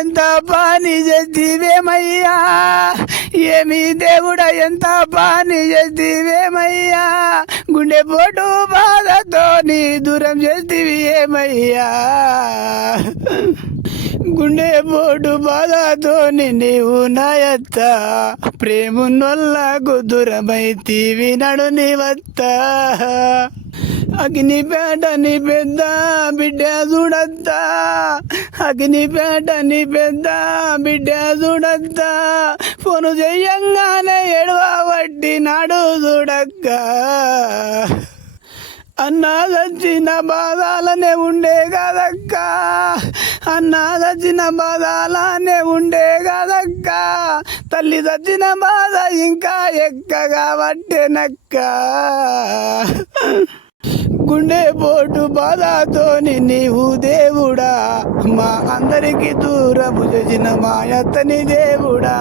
ఎంత పని చేతివేమయ్యా, ఏమి దేవుడా ఎంత పని చేతివేమయ్యా, గుండె పోటు బాధతో నీ దూరం చేతివి ఏమయ్యా, గుండె పోటు బాధతో నీవు నాయత్త, ప్రేమున్నొల్లకు దూరమైతివి నడు నీవత్త, అగ్నిపేట నీ పెద్ద బిడ్డ చూడత్తా, అగ్నిపేట నీ పెద్ద బిడ్డ చూడత్తా, ఫోను చెయ్యంగానే ఎడవబట్టి నాడు చూడక్క, అన్నా చచ్చిన బాధాలనే ఉండే కదక్క, అన్నా చచ్చిన బాధాలనే ఉండే కదక్క, తల్లి చచ్చిన బాధ ఇంకా ఎక్కగా పట్టెనక్క, గుండె పోటు బాధతోని నీవు దేవుడా, మా అందరికి దూరము చేసిన మా అత్తని దేవుడా.